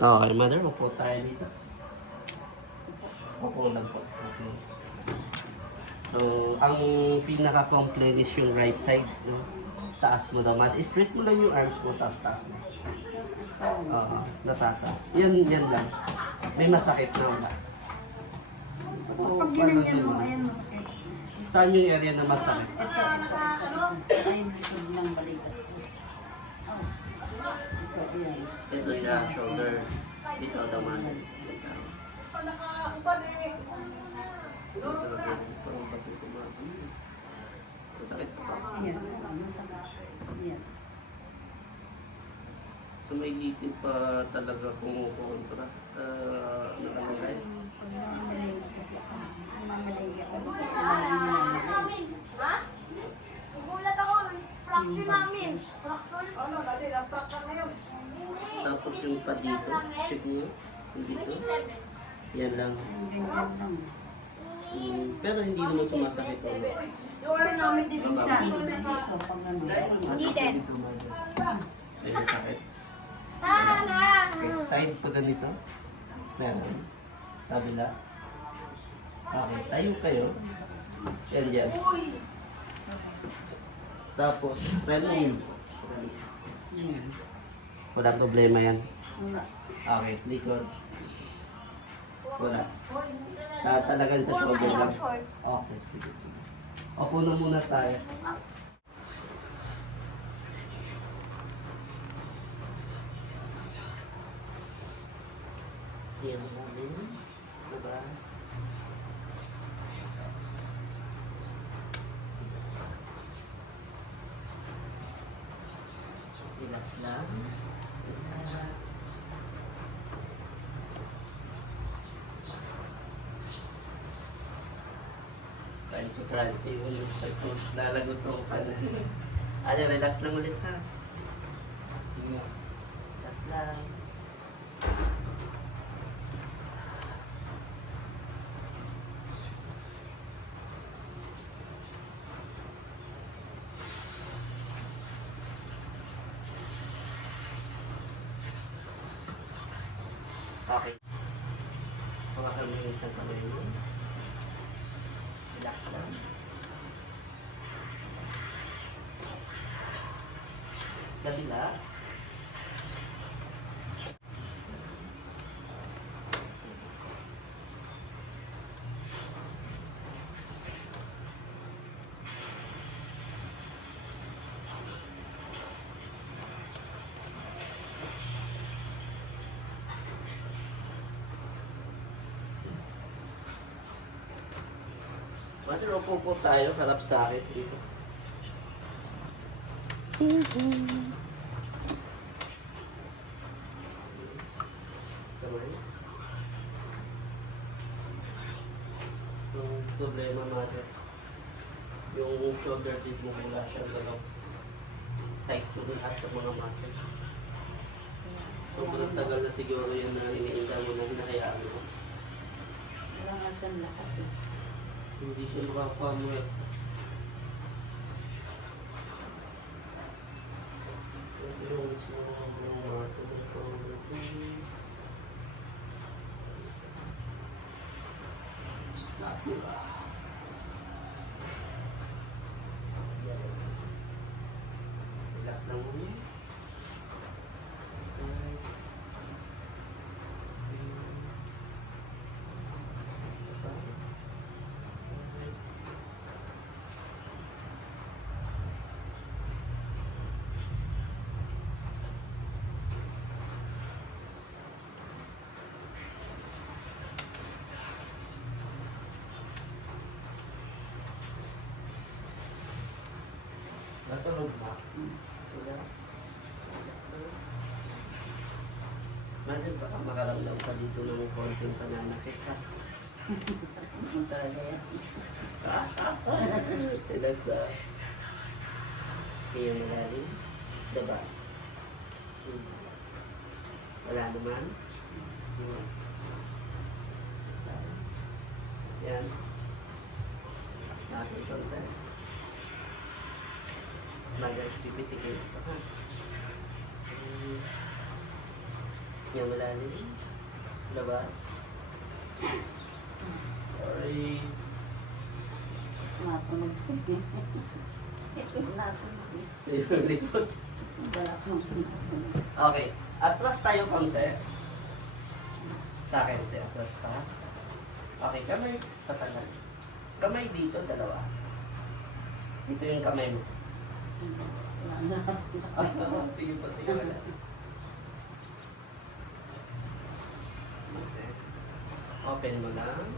Okay, mother, upo tayo dito. Upo lang po. Okay. So, ang pinaka-complaint is yung right side. No? Taas mo daw, mother. Straight mo lang yung arms mo, taas mo. Natataas. Yan lang. May masakit na wala. Pag ginanyan mo, ayan masakit. Saan yung area na masakit? Ito. Ayun, likod ng balikat. Ito, ayan. Ito siya, shoulder. Dito daw, mother. Masakit pa. Ayan, masakit. Ayan. So may litid pa talaga kumukontra. Nakalagay. Pag namamalay kasi ako, namamalay ako. Ha? Nagulat ako. Fracture namin. Fracture? Ano, dali, na-struck ka ngayon. Tapos yung pa dito, check nyo. Yung dito. Yan lang. Ganyan lang. Pero hindi naman sumasakit. Yung ano namin din Minsan, dito, pag ano. Hindi din. May masakit. Okay, side po ganito. Meron. Kabila. Okay, tayo kayo. Yan dyan. Tapos, remove. Wala problema yan. Wala. Okay, likod. Wala. Tatalagan sa shoulder lang. Okay, sige. Opo na muna tayo. Yan natin. Labas. Relax lang. Relax. Crunchy yung lalagot ko pala. Ano, relax lang ulit ha. Relax lang. Okay. Hawakan mo yung isang kamay mo. Relax lang. Kabila. Mother, upo po tayo, harap sa akin dito. Kamay. Yung problema, mother, yung shoulder blade mo wala siyang galaw. Tight yung lahat sa mga muscle. Sobrang tagal na siguro yun na iniinda mo na hinahayaan mo. Wala nga siyang lakas eh. Hindi siya makapamuet. Yung small muscle ng shoulder blade. Snapula. Relax lang muna. Natulog na. Mother, baka makaramdam ka dito ng konting pananakit ka. Sakit mo talaga yan. Relax sa iyong ilalim. Labas. Wala naman. Yan. Tapos natin konti. Mag-activity kayo pa ha. Hinga malalim. Labas. Sorry. Matunog. Ito natunog. Likod. Wala akong Okay. Atras tayo konti. Sa akin, atras pa. Okay, kamay. Tatalan. Kamay dito, dalawa. Dito yung kamay mo. wala na. Sige po, sige wala. Okay. Open mo lang.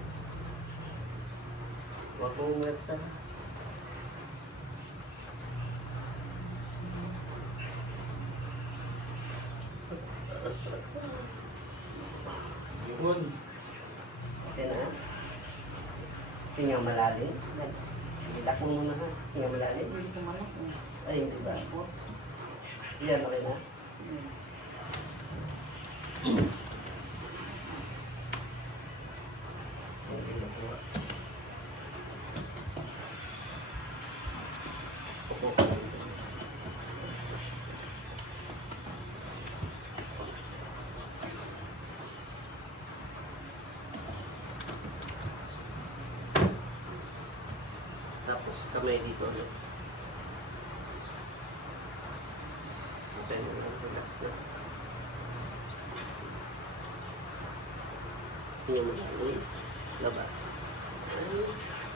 Huwag mong umatsa. Yun. Okay na. Hinga malalim. Sige, takbo muna ha. Hinga malalim. Hindi ko malak eh. Ay, hindi ba? Yan, okay na. Okay na po. Upo ka lang dyan. Tapos kamay dito ulit. Okay na lang, relax na. Hindi mo lang, labas. Nice.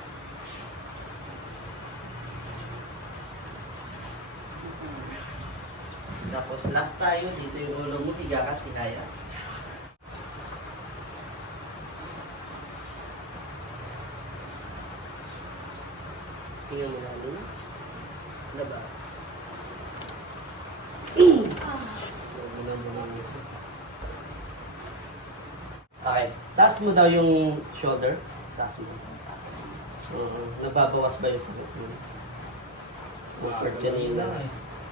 Tapos last tayo, dito yung ulo mo, higa ka, tihaya. Hinga mo lang, labas. Okay, taas mo daw yung shoulder. Taas mo. Nababawas ba yung sakit mo? Awkward kanina.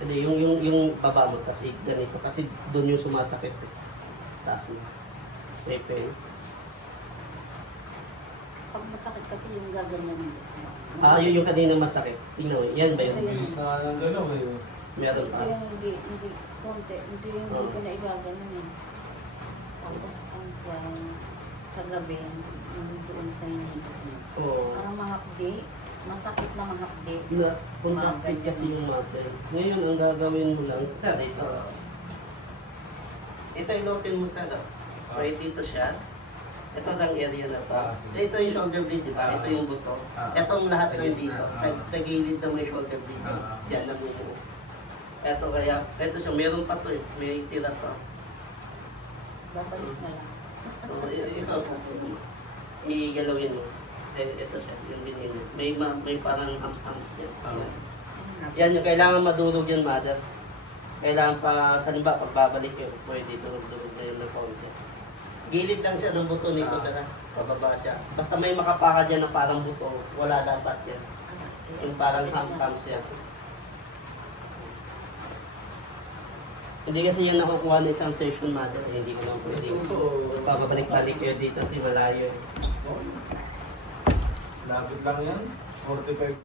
Hindi, yung baba mo kasi ganito. Kasi doon yung sumasakit. Taas mo. May pain. Pag masakit kasi yung gaganyan ng gusto. Ah, yun yung kanina masakit. Tingnan mo, yan ba yun? Bilis na nga ng galaw eh. Meron Ito pa. yung hindi, konti. Hindi yung hindi ko na igaganon eh. Tapos ang sa gabi, yung doon sa hinihigit niya. Oo. Parang mahapdi, masakit na mahapdi. Na, contracted kasi yung muscle. Ngayon, ang gagawin mo lang, sa dito. Ito ilotin mo sa right dito siya. Ito ang area na to. Ito yung shoulder blade, di ba? Ito yung buto. Itong lahat ng dito. Sa gilid na may shoulder blade. Yan, nabubuo. Ito kaya, ito siya, meron pa to eh. May tira pa. Babalik na lang. So, ito, igalawin mo. Ito siya, yung dinin mo. May parang hams-hams yan. Yan yung kailangan madurog yan, mother. Kailangan pa, ano ba, pagbabalik yun, pwede durog na yun ng konti. Gilid lang siya ng buto nito sa pababa siya. Basta may makapaka dyan na parang buto, wala dapat yan. Yung parang hams-hams yan. Hindi kasi yan nakukuha ng isang session, mother. Hindi ko lang pwede. Pababalik-balik yun dito kasi malayo. Lapit lang yan. 45